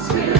Oscar.